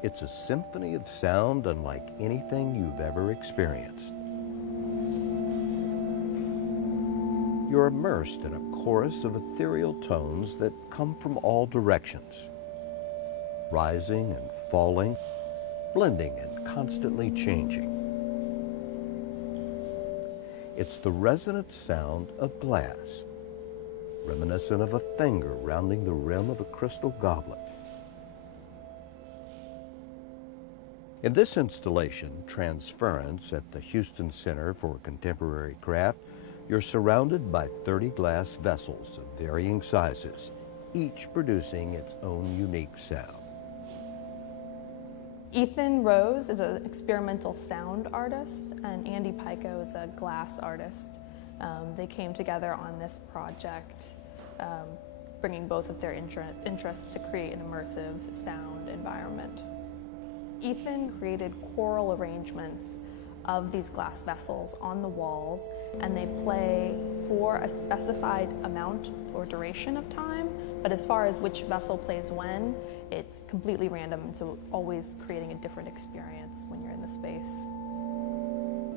It's a symphony of sound unlike anything you've ever experienced. You're immersed in a chorus of ethereal tones that come from all directions, rising and falling, blending and constantly changing. It's the resonant sound of glass, reminiscent of a finger rounding the rim of a crystal goblet. In this installation, Transference at the Houston Center for Contemporary Craft, you're surrounded by 30 glass vessels of varying sizes, each producing its own unique sound. Ethan Rose is an experimental sound artist, and Andy Pico is a glass artist. They came together on this project, bringing both of their interests to create an immersive sound environment. Ethan created choral arrangements of these glass vessels on the walls, and they play for a specified amount or duration of time, but as far as which vessel plays when, it's completely random, and so always creating a different experience when you're in the space.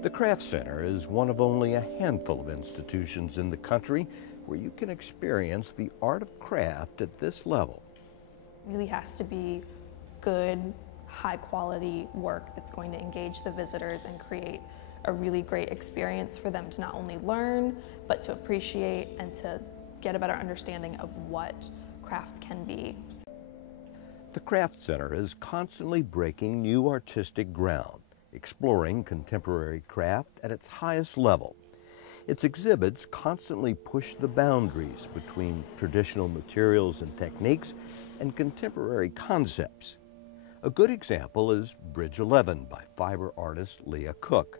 The Craft Center is one of only a handful of institutions in the country where you can experience the art of craft at this level. It really has to be good, high-quality work that's going to engage the visitors and create a really great experience for them to not only learn, but to appreciate and to get a better understanding of what craft can be. The Craft Center is constantly breaking new artistic ground, exploring contemporary craft at its highest level. Its exhibits constantly push the boundaries between traditional materials and techniques and contemporary concepts. A good example is Bridge 11 by fiber artist Leah Cook.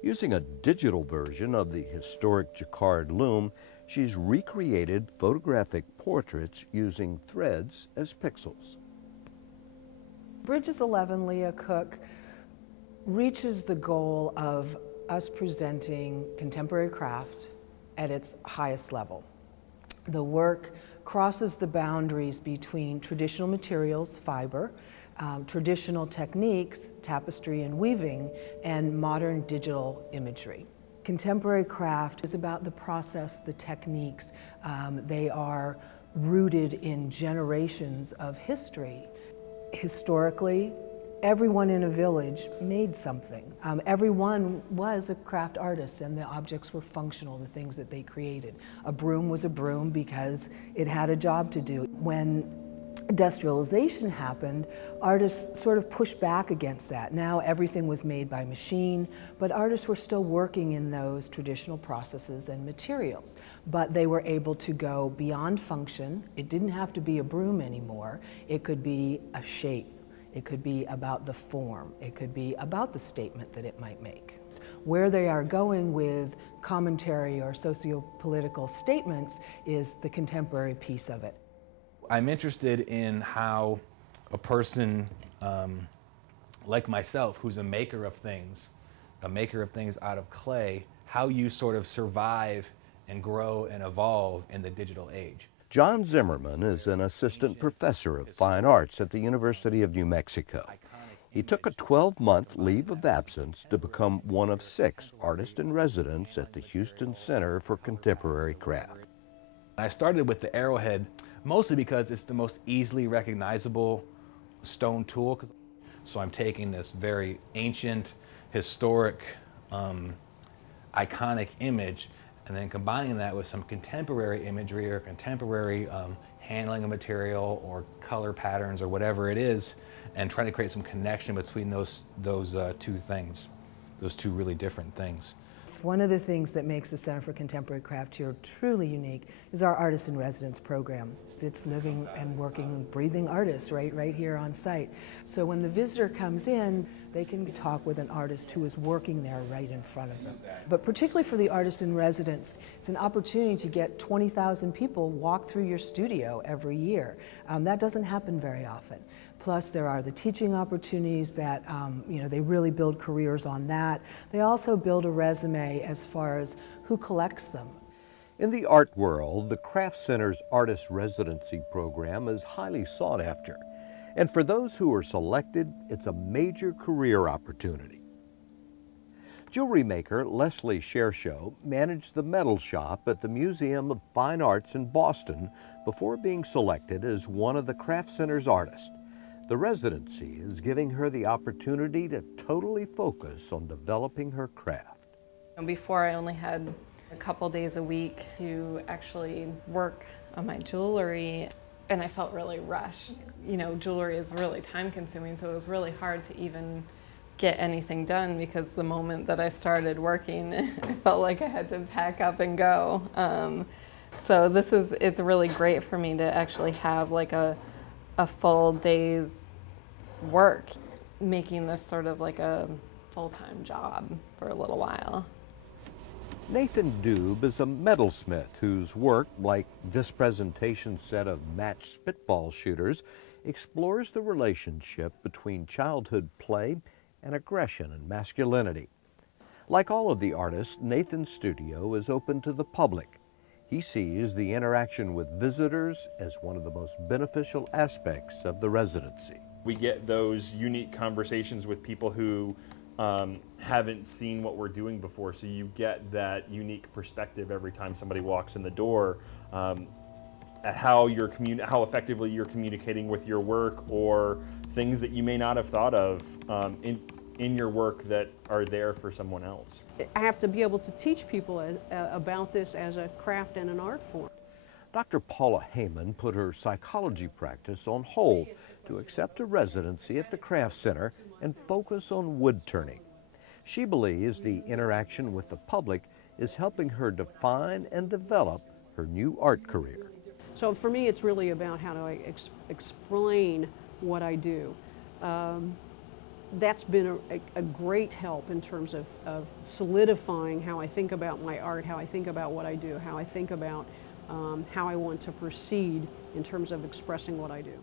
Using a digital version of the historic Jacquard loom, she's recreated photographic portraits using threads as pixels. Bridges 11, Leah Cook, reaches the goal of us presenting contemporary craft at its highest level. The work crosses the boundaries between traditional materials, fiber, traditional techniques, tapestry and weaving, and modern digital imagery. Contemporary craft is about the process, the techniques. They are rooted in generations of history. Historically, everyone in a village made something. Everyone was a craft artist, and the objects were functional, the things that they created. A broom was a broom because it had a job to do. When industrialization happened, artists sort of pushed back against that. Now everything was made by machine, but artists were still working in those traditional processes and materials. But they were able to go beyond function. It didn't have to be a broom anymore. It could be a shape. It could be about the form. It could be about the statement that it might make. Where they are going with commentary or socio-political statements is the contemporary piece of it. I'm interested in how a person like myself, who's a maker of things out of clay, how you sort of survive and grow and evolve in the digital age. John Zimmerman is an assistant professor of fine arts at the University of New Mexico. He took a 12-month leave of absence to become one of 6 artists-in-residence at the Houston Center for Contemporary Craft. I started with the arrowhead mostly because it's the most easily recognizable stone tool. So I'm taking this very ancient, historic, iconic image and then combining that with some contemporary imagery or contemporary handling of material or color patterns or whatever it is, and trying to create some connection between those two things, those two really different things. One of the things that makes the Center for Contemporary Craft here truly unique is our Artist in Residence program. It's living and working, breathing artists right here on site. So when the visitor comes in, they can talk with an artist who is working there right in front of them. But particularly for the Artist in Residence, it's an opportunity to get 20,000 people walk through your studio every year. That doesn't happen very often. Plus there are the teaching opportunities that, they really build careers on that. They also build a resume as far as who collects them. In the art world, the Craft Center's Artist Residency program is highly sought after. And for those who are selected, it's a major career opportunity. Jewelry maker Leslie Shershow managed the metal shop at the Museum of Fine Arts in Boston before being selected as one of the Craft Center's artists. The residency is giving her the opportunity to totally focus on developing her craft. Before, I only had a couple days a week to actually work on my jewelry, and I felt really rushed. You know, jewelry is really time consuming, so it was really hard to even get anything done, because the moment that I started working, I felt like I had to pack up and go. So it's really great for me to actually have like a full day's work, making this sort of like a full-time job for a little while. Nathan Dube is a metalsmith whose work, like this presentation set of matched spitball shooters, explores the relationship between childhood play and aggression and masculinity. Like all of the artists, Nathan's studio is open to the public. He sees the interaction with visitors as one of the most beneficial aspects of the residency. We get those unique conversations with people who haven't seen what we're doing before, so you get that unique perspective every time somebody walks in the door at how effectively you're communicating with your work, or things that you may not have thought of in your work that are there for someone else. I have to be able to teach people about this as a craft and an art form. Dr. Paula Heyman put her psychology practice on hold to accept a residency at the Craft Center and focus on wood turning. She believes the interaction with the public is helping her define and develop her new art career. So for me, it's really about how to explain what I do. That's been a great help in terms of solidifying how I think about my art, how I think about what I do, how I think about how I want to proceed in terms of expressing what I do.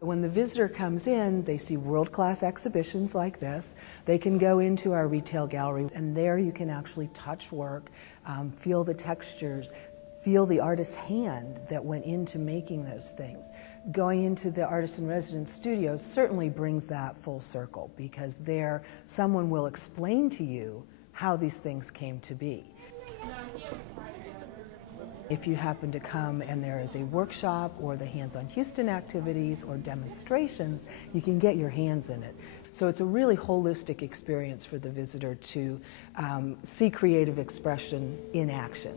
When the visitor comes in, they see world-class exhibitions like this. They can go into our retail gallery, and there you can actually touch work, feel the textures, feel the artist's hand that went into making those things. Going into the artist-in-residence studios certainly brings that full circle, because there someone will explain to you how these things came to be. If you happen to come and there is a workshop or the Hands-on Houston activities or demonstrations, you can get your hands in it. So it's a really holistic experience for the visitor to see creative expression in action.